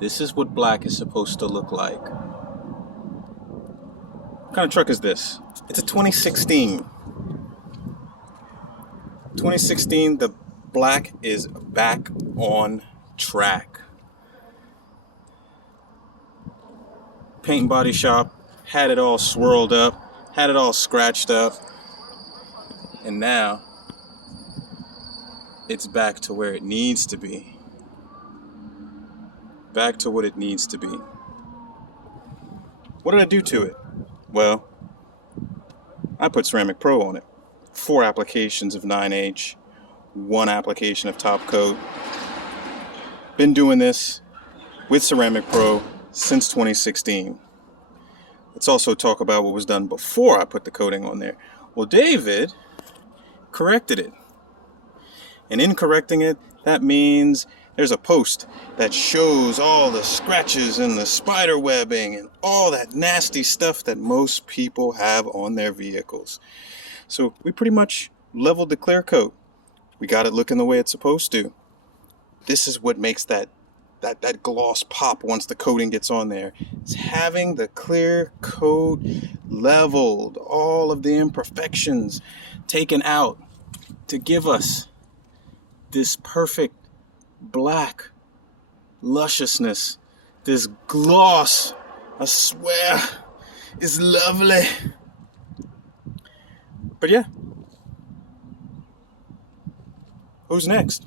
This is what black is supposed to look like. What kind of truck is this? It's a 2016. 2016, the black is back on track. Paint and body shop had it all swirled up, had it all scratched up, and now it's back to where it needs to be. Back to what it needs to be. What did I do to it? Well, I put Ceramic Pro on it. 4 applications of 9H, 1 application of top coat. Been doing this with Ceramic Pro since 2016. Let's also talk about what was done before I put the coating on there. Well, David corrected it. And in correcting it, that means there's a post that shows all the scratches and the spider webbing and all that nasty stuff that most people have on their vehicles. So we pretty much leveled the clear coat. We got it looking the way it's supposed to. This is what makes that gloss pop once the coating gets on there. It's having the clear coat leveled, all of the imperfections taken out to give us this perfect black lusciousness. This gloss, I swear, is lovely. But yeah, who's next?